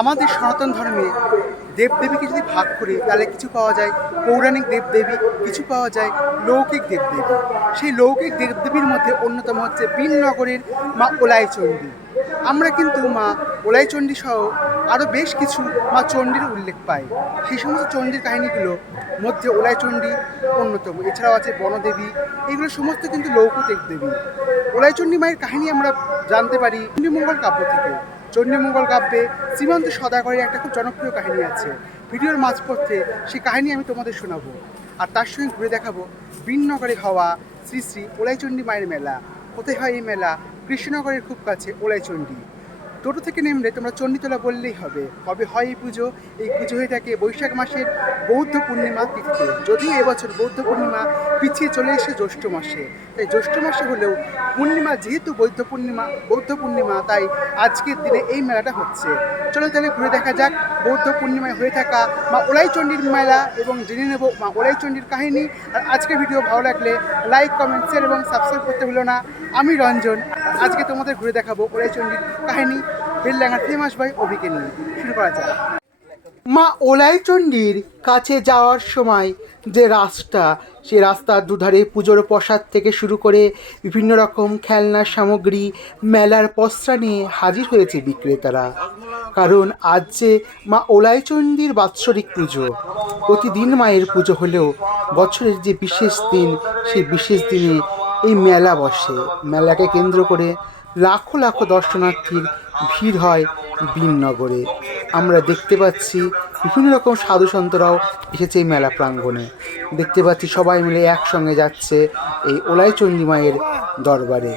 আমাদের সনাতন ধর্মে দেবদেবীকে যদি ভাগ করি, তাহলে কিছু পাওয়া যায়? পৌরাণিক দেবদেবী, কিছু পাওয়া যায়? লৌকিক দেবদেবী। সেই লৌকিক দেবদেবীর মধ্যে অন্যতম হচ্ছে বীরনগরের মা ওলাই চণ্ডী আমরা কিন্তু মা ওলাই চণ্ডী সহ আরও বেশ কিছু মা চণ্ডীর উল্লেখ পাই। সেই সমস্ত চণ্ডীর কাহিনীগুলো মধ্যে ওলাই চণ্ডী অন্যতম। এছাড়াও আছে বনদেবী। এগুলো সমস্ত কিন্তু লৌকিক দেবী ওলাই চণ্ডী মায়ের কাহিনী আমরা জানতে পারি চণ্ডীমঙ্গল কাব্য থেকে। চণ্ডীমঙ্গল কাব্যে শ্রীমন্ত সদাগরের একটা খুব জনপ্রিয় কাহিনী আছে। ভিডিওর মাঝপথে সেই কাহিনী আমি তোমাদের শোনাবো। আর তার সঙ্গে ঘুরে দেখাবো বীরনগরে হওয়া শ্রী শ্রী ওলাইচণ্ডী মায়ের মেলা। কোথায় হয় এই মেলা? কৃষ্ণনগরের খুব কাছে ওলাইচণ্ডী। টোটো থেকে নেমলে তোমরা চণ্ডীতলা বললেই হবে। কবে হয় এই পুজো? এই পুজো হয়ে থাকে বৈশাখ মাসের বৌদ্ধ পূর্ণিমা তিথিতে। যদিও এবছর বৌদ্ধ পূর্ণিমা পিছিয়ে চলে এসে জ্যৈষ্ঠ মাসে। তাই জ্যৈষ্ঠ মাসে হলেও পূর্ণিমা যেহেতু বৌদ্ধ পূর্ণিমা বৌদ্ধ পূর্ণিমা, তাই আজকের দিনে এই মেলাটা হচ্ছে। চলো তাহলে ঘুরে দেখা যাক বৌদ্ধ পূর্ণিমায় হয়ে থাকা মা ওলাইচণ্ডীর মেলা এবং জেনে নেব মা ওলাইচণ্ডীর কাহিনী। আর আজকের ভিডিও ভালো লাগলে লাইক, কমেন্ট শেয়ার এবং সাবস্ক্রাইব করতে ভুলো না। আমি রঞ্জন। আজকে তোমাদের ঘুরে দেখাবো ওলাইচণ্ডীর কাহিনী। বেলডাঙ্গার ফেমাস বাই অভিকে নিয়ে শুরু করা যাক। মা ওলাইচণ্ডীর কাছে যাওয়ার সময় যে রাস্তা সেই রাস্তার দুধারে পুজোর প্রসাদ থেকে শুরু করে বিভিন্ন রকম খেলনার সামগ্রী, মেলার পসরা নিয়ে হাজির হয়েছে বিক্রেতারা। কারণ আজ যে মা ওলাইচণ্ডীর বাৎসরিক পুজো, প্রতিদিন মায়ের পুজো হলেও বছরের যে বিশেষ দিন, সেই বিশেষ দিনে এই মেলা বসে। মেলাকে কেন্দ্র করে লাখো লাখো দর্শনার্থীর ভিড় হয় বিননগরে আমরা দেখতে পাচ্ছি বিভিন্ন রকম সাধু সন্তরাও এসেছে এই মেলা প্রাঙ্গণে। দেখতে পাচ্ছি সবাই মিলে একসঙ্গে যাচ্ছে এই ওলাই চন্ডিমায়ের দরবারে।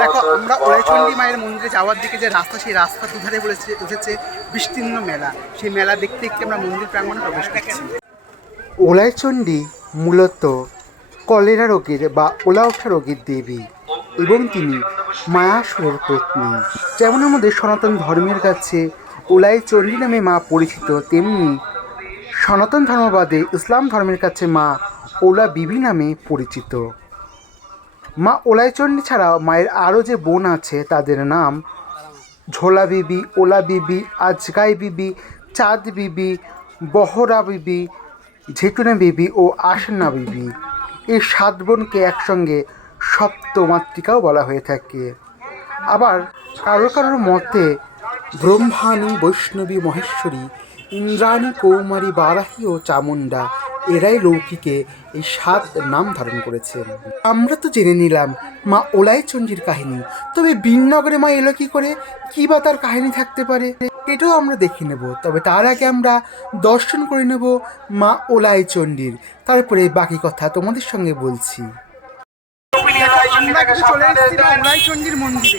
দেখো, আমরা ওলাইচণ্ডী মায়ের মন্দিরে যাওয়ার দিকে যে রাস্তা, সেই রাস্তা দুধারে বলেছে, উঠেছে বিস্তীর্ণ মেলা। সেই মেলা দেখতে দেখতে আমরা মন্দির প্রাঙ্গণে প্রবেশ করছি। ওলাইচণ্ডী মূলত কলেরা রোগের বা ওলা ওঠা রোগের দেবী এবং তিনি মায়াসুরের পত্নী। যেমন আমাদের সনাতন ধর্মের কাছে ওলাই চণ্ডী নামে মা পরিচিত, তেমনি সনাতন ধর্মবাদে ইসলাম ধর্মের কাছে মা ওলা বিবি নামে পরিচিত। মা ওলাইচণ্ডী ছাড়াও মায়ের আরও যে বোন আছে, তাদের নাম ঝোলা বিবি, ওলা বিবি, আজগাই বিবি, চাঁদ বিবি, বহরা বিবি, ঝেটুনা বিবি ও আসনা বিবি। এই সাত বোনকে একসঙ্গে সপ্তমাতৃকাও বলা হয়ে থাকে। আবার কারও কারোর মতে ব্রহ্মাণী, বৈষ্ণবী, মহেশ্বরী, ইন্দ্রাণী, কৌমারী, বারাহী ও চামুণ্ডা, এরাই লৌকিকে এই সাত নাম ধারণ করেছেন। আমরা তো জেনে নিলাম, মা ওলাই চণ্ডীর কাহিনী। তবে বিননগরে মা এলো কি করে? কি বা তার কাহিনী থাকতে পারে? এটাও আমরা দেখে নেব। তবে তার আগে আমরা দর্শন করে নেব মা ওলাই চণ্ডীর তারপরে বাকি কথা তোমাদের সঙ্গে বলছি। আমরা কিন্তু চলে মন্দিরে।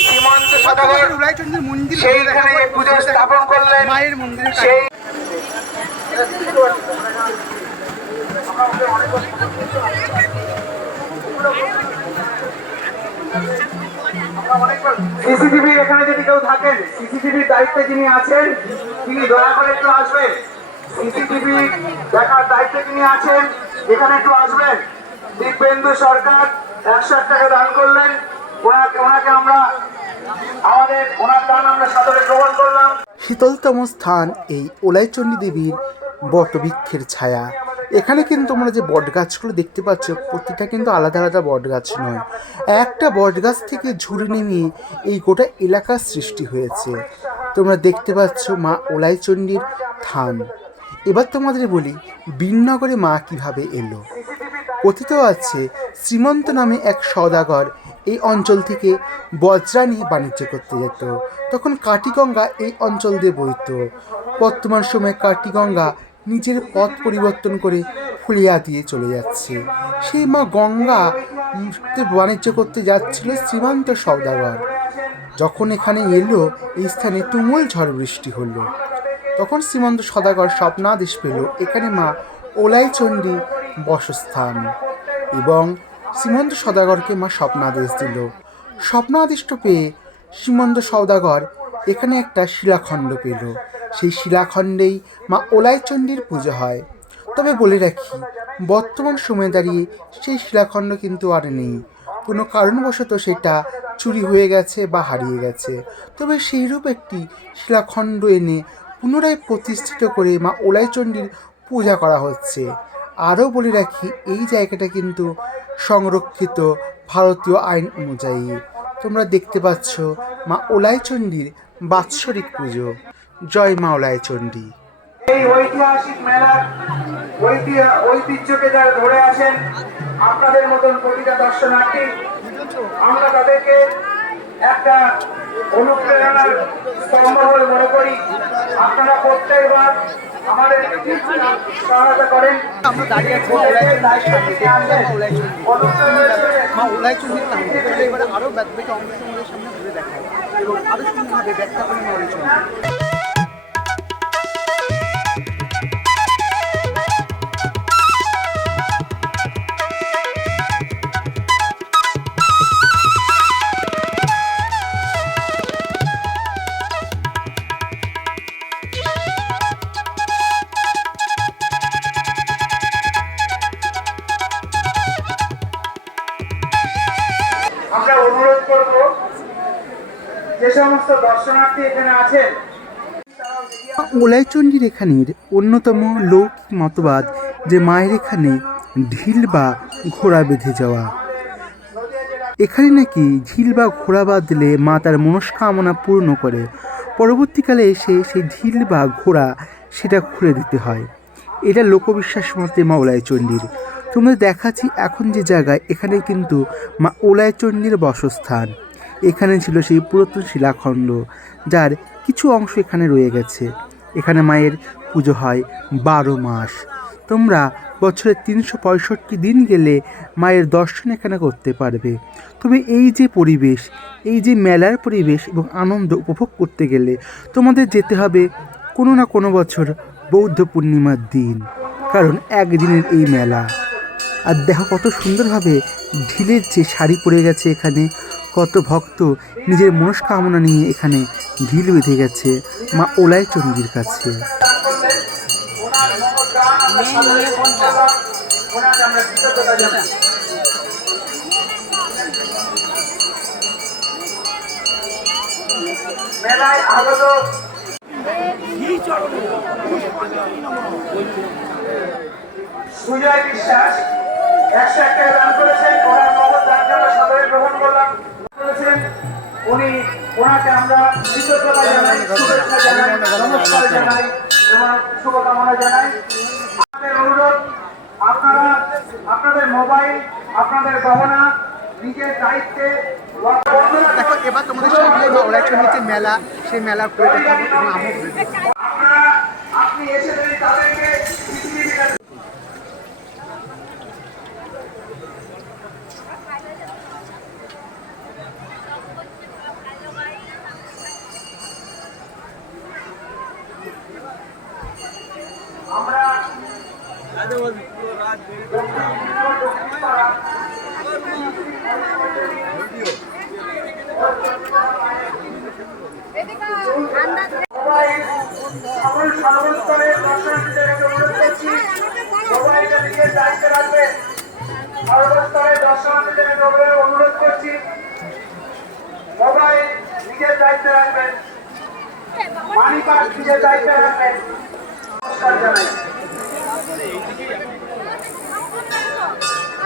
মন্দির স্থাপন করলেন মায়ের সিসিটিভি এখানে যদি কেউ থাকেন সিসিটিভির দায়িত্বে যিনি আছেন তিনি দয়া করে একটু আসবেন। সিসিটিভি দেখার দায়িত্বে যিনি আছেন এখানে একটু আসবেন। দিব্যেন্দু সরকার একশো এক টাকা দান করলেন। ওনাকে ওনাকে আমরা আমাদের ওনার দান আমরা সাদরে গ্রহণ করলাম। শীতলতম স্থান এই ওলাইচণ্ডী দেবীর বটবৃক্ষের ছায়া। এখানে কিন্তু তোমরা যে বট গাছগুলো দেখতে পাচ্ছ, প্রতিটা কিন্তু আলাদা আলাদা বট গাছ নয়। একটা বট গাছ থেকে ঝুড়ি নেমে এই গোটা এলাকার সৃষ্টি হয়েছে। তোমরা দেখতে পাচ্ছ মা ওলাইচণ্ডীর থান। এবার তোমাদের বলি বিননগরে মা কীভাবে এলো? কথিত আছে, শ্রীমন্ত নামে এক সদাগর এই অঞ্চল থেকে বজ্রা নিয়ে বাণিজ্য করতে যেত। তখন কাটিগঙ্গা এই অঞ্চল দিয়ে বইত বর্তমান সময়ে কাটিগঙ্গা নিজের পথ পরিবর্তন করে ফুলিয়া দিয়ে চলে যাচ্ছে। সেই মা গঙ্গা বাণিজ্য করতে যাচ্ছিল শ্রীমন্ত সদাগর। যখন এখানে এলো, এই স্থানে তুমুল ঝড় বৃষ্টি হলো। তখন শ্রীমন্ত সদাগর স্বপ্নাদেশ পেল। এখানে মা ওলাইচণ্ডী বসস্থান এবং শ্রীমন্ত সদাগরকে মা স্বপ্নাদেশ দিল। স্বপ্নাদিষ্ট পেয়ে শ্রীমন্ত সদাগর এখানে একটা শিলাখণ্ড পেল। সেই শিলাখণ্ডেই মা ওলাইচণ্ডীর পুজো হয়। তবে বলে রাখি, বর্তমান সময়ে দাঁড়িয়ে সেই শিলাখণ্ড কিন্তু আর নেই। কোনো কারণবশত সেটা চুরি হয়ে গেছে বা হারিয়ে গেছে। তবে সেইরূপ একটি শিলাখণ্ড এনে পুনরায় প্রতিষ্ঠিত করে মা ওলাইচণ্ডীর পূজা করা হচ্ছে। আরও বলে রাখি, এই জায়গাটা কিন্তু সংরক্ষিত ভারতীয় আইন অনুযায়ী। তোমরা দেখতে পাচ্ছ মা ওলাইচণ্ডীর বাৎসরিক পুজো। জয় মা ওলাইচণ্ডী। এই ঐতিহাসিক মেলার ঐতিহ্যকে যারা ধরে আছেন, আপনাদের মতন প্রতিটা দর্শনার্থী, আমরা তাদেরকে একটা অনুপ্রেরণার স্তম্ভ বলে মনে করি। আপনারা প্রত্যেকবার আমরা দাঁড়িয়ে আছি মা ওলাইচণ্ডীর সামনে মা ওলাইচণ্ডী মা ওলাইচণ্ডীর সামনে তাহলে এবারে আরও ব্যাপক অংশ সামনে ঘুরে দেখায় এবং আরও সুন্দরভাবে ব্যাখ্যা করে মা আমরা অনুরোধ করব, যে সমস্ত দর্শনার্থী এখানে আছেন ওলাইচণ্ডীর এখানের অন্যতম লৌকিক মতবাদ যে মায়ের এখানে ঢিল বা ঘোড়া বেঁধে যাওয়া। এখানে নাকি ঢিল বা ঘোড়া বাঁধলে মা তার মনস্কামনা পূর্ণ করে। পরবর্তীকালে এসে সেই ঢিল বা ঘোড়া সেটা খুলে দিতে হয়। এটা লোকবিশ্বাস মতে মা ওলাইচণ্ডীর তোমাদের দেখাচ্ছি এখন যে জায়গায়, এখানে কিন্তু মা ওলাইচণ্ডীর বসস্থান। এখানে ছিল সেই পুরাতন শিলাখণ্ড, যার কিছু অংশ এখানে রয়ে গেছে। এখানে মায়ের পুজো হয় বারো মাস। তোমরা বছরে তিনশো পঁয়ষট্টি দিন গেলে মায়ের দর্শন এখানে করতে পারবে। তবে এই যে পরিবেশ, এই যে মেলার পরিবেশ এবং আনন্দ উপভোগ করতে গেলে তোমাদের যেতে হবে কোনো না কোনো বছর বৌদ্ধ পূর্ণিমার দিন, কারণ একদিনের এই মেলা। আর দেখো কত সুন্দরভাবে ঢিলের যে শাড়ি পরে গেছে এখানে, কত ভক্ত নিজের মনস্কামনা নিয়ে এখানে ঢিল বেঁধে গেছে, মা ওলাই চণ্ডীর কাছে। সুজয় বিশ্বাস একশো এক টাকা দান করেছেন ওনার নগদ দানকে আমরা সাদরে গ্রহণ করলাম। করেছেন উনি ওনাকে আমরা কৃতজ্ঞতা জানাই শুভেচ্ছা জানাই নমস্কার জানাই এবং শুভকামনা জানাই। অনুরোধ আপনারা আপনাদের মোবাইল আপনাদের গহনা নিজের দায়িত্বে দেখো এবার তোমাদের সামনে যে মেলা সেই মেলা এবং আমও ঘুরে দেখাবো। আপনারা আপনি এসে যদি তাদেরকে পৃথিবীর আমরা সবাই সকল সর্বস্তরের দর্শনার্থীদের কাছে অনুরোধ করছি সবাই এটা নিজের দায়িত্বে রাখবেন সর্বস্তরের দর্শনার্থীদের কাছে অনুরোধ- অনুরোধ করছি মোবাইল নিজের দায়িত্বে রাখবেন মানি পাস নিজের দায়িত্বে রাখবেন নমস্কার জানাই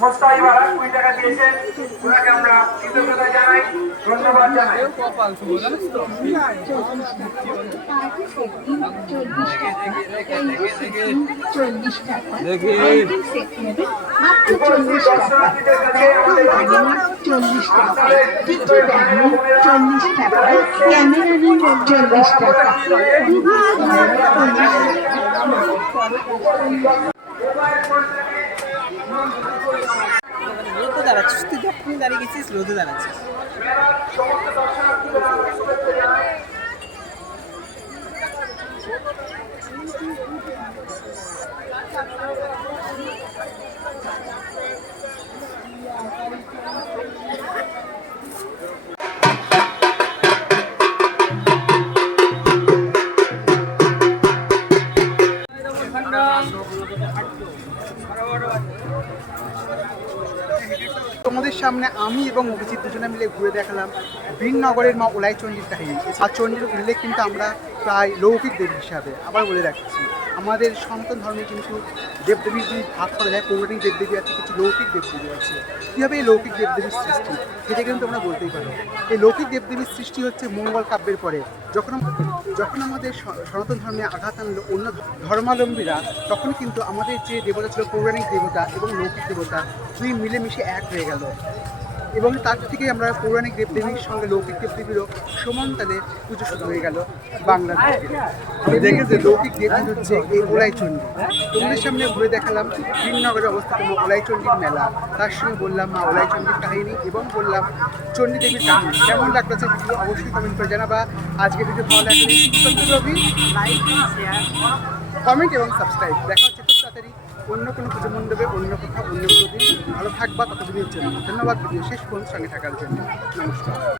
মোস্তাহিব আর কুড়ি টাকা দিয়েছেন ওনাকে আমরা কৃতজ্ঞতা জানাই ধন্যবাদ জানাই। চল্লিশ টাকা চল্লিশ টাকা চল্লিশ টাকা কিছু চল্লিশ টাকা ক্যামেরা চল্লিশ টাকা দাঁড়াচ্ছিস তুই যখনই দাঁড়িয়ে গেছিস রোদে দাঁড়াচ্ছিস। তোমাদের সামনে আমি এবং অভিজিৎ দুজনে মিলে ঘুরে দেখালাম বীরনগরের মা ওলাই চণ্ডীর কাহিনী। আর চণ্ডীর উল্লেখ কিন্তু আমরা প্রায় লৌকিক দেবী হিসাবে আবার বলে রাখছি। আমাদের সনাতন ধর্মে কিন্তু দেবদেবীর যদি ভাগ করা যায় পৌরাণিক দেবদেবী আছে, কিছু লৌকিক দেবদেবী আছে। কীভাবে এই লৌকিক দেবদেবীর সৃষ্টি? সেটা কিন্তু আমরা বলতেই পারি। এই লৌকিক দেবদেবীর সৃষ্টি হচ্ছে মঙ্গল কাব্যের পরে। যখন যখন আমাদের সনাতন ধর্মে আঘাত আনলো, অন্য ধর্মাবলম্বীরা, তখন কিন্তু আমাদের যে দেবতা ছিল, পৌরাণিক দেবতা এবং লৌকিক দেবতা, দুই মিলেমিশে এক হয়ে গেল। এবং তার থেকে আমরা পৌরাণিক দেবদেবীর সঙ্গে লৌকিক দেবদেবীরও সমান তালে পুজো শুরু হয়ে গেল আমি দেখেছি লৌকিক দেবী হচ্ছে এই ওলাইচণ্ডী তোমাদের সামনে ঘুরে দেখালাম শ্রীনগরে অবস্থিত ওলাইচণ্ডীর মেলা। তার সঙ্গে বললাম, মা ওলাইচণ্ডীর কাহিনী এবং বললাম, চণ্ডী দেবীর কাহিনী কেমন লাগতেছে ভিডিও অবশ্যই কমেন্ট করে জানাবা। আজকে ভিডিও ভালো লাগলে কমেন্ট এবং সাবস্ক্রাইব দেখা অন্য কোনো কিছু মন দেবে, অন্য কথা, অন্য কোনো দিন ভালো থাকবা ততদিনের জন্য ধন্যবাদ। ভিডিও শেষ পর্যন্ত সঙ্গে থাকার জন্য। নমস্কার।